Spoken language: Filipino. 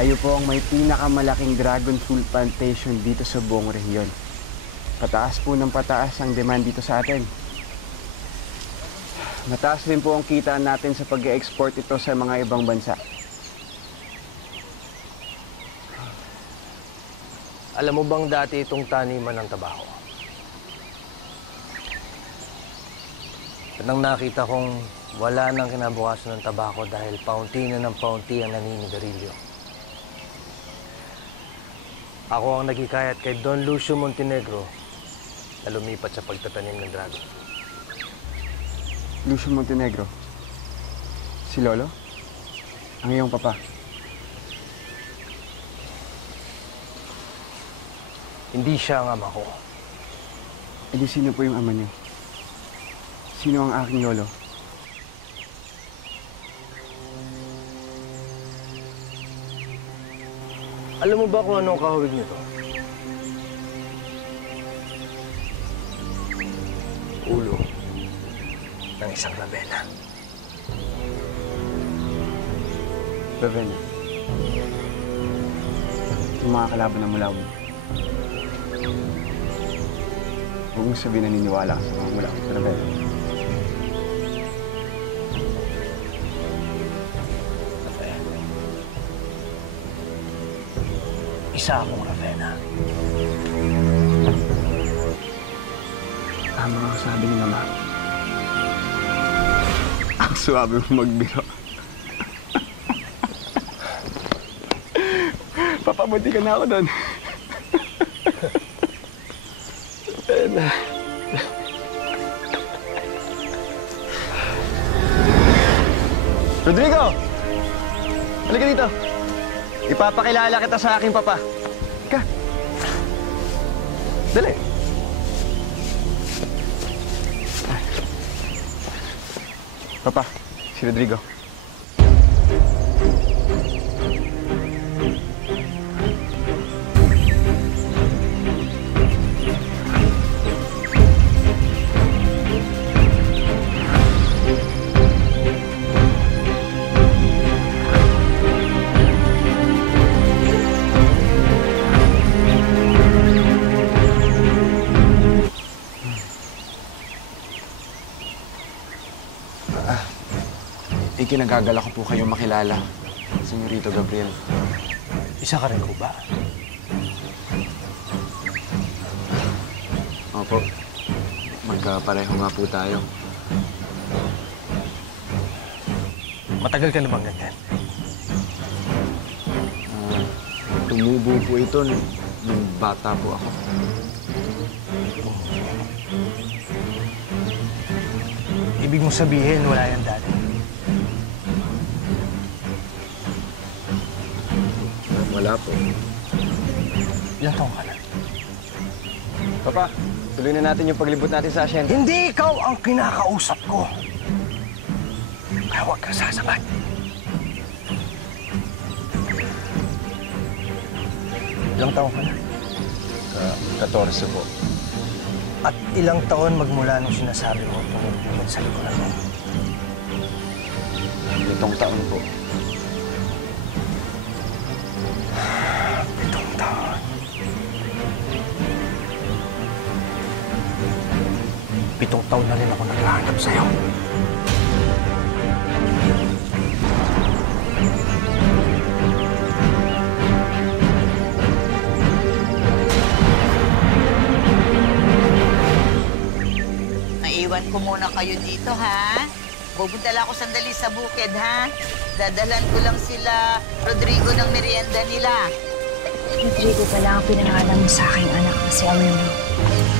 Tayo po ang may pinakamalaking dragon fruit plantation dito sa buong rehiyon. Pataas po ng pataas ang demand dito sa atin. Mataas din po ang kita natin sa pag-export ito sa mga ibang bansa. Alam mo bang dati itong taniman ng tabako? At nang nakita kong wala nang kinabukasan ng tabako dahil paunti na ng paunti ang naninigarilyo. Ako ang nagikayat kay Don Lucio Montenegro na lumipat sa pagtatanim ng dragon. Lucio Montenegro? Si Lolo? Ang iyong papa? Hindi siya ang ama ko. E di sino po yung ama niyo? Sino ang aking lolo? Alam mo ba kung ano ang kahawig nito? Ulo ng isang Ravenna. Ravenna. Yung mga kalaban ng Mulawin. Huwag mong sabihin na niniwala ka sa mga Mulawin sa Ravenna. Isa akong Ravenna. Tama ang sabi ni Mama. Ang suwabe mo magbiro. Papabuti ka na ako doon. Rodrigo! Halika dito. Ipapakilala kita sa aking papa. Ka. Dali. Papa, si Rodrigo. Ikinagagala ko po kayong makilala, Senyorito Gabriel. Isa ka rin ko ba? Opo. Magkapareho nga po tayo. Matagal ka na bang ganyan? Tumubo po ito nung bata po ako. Ibig mong sabihin, wala yan dati. Wala po. Ilang taong ka na? Papa, tuloy na natin yung paglibot natin sa asyenda. Hindi ikaw ang kinakausap ko. Kaya huwag kang sasabay. Ilang taong ka na? 14 po. At ilang taon magmula nung sinasabi mo tumulong sa likuran mo? 7 taon po. 7 taon. 7 taon na rin ako naghahanap sa'yo. Naiwan ko muna kayo dito, ha? Pupunta lang ako sandali sa bukid, ha? Dadalan ko lang sila Rodrigo ng merienda nila. Rodrigo pala ang pinangalan mo sa aking anak na si Aurelio.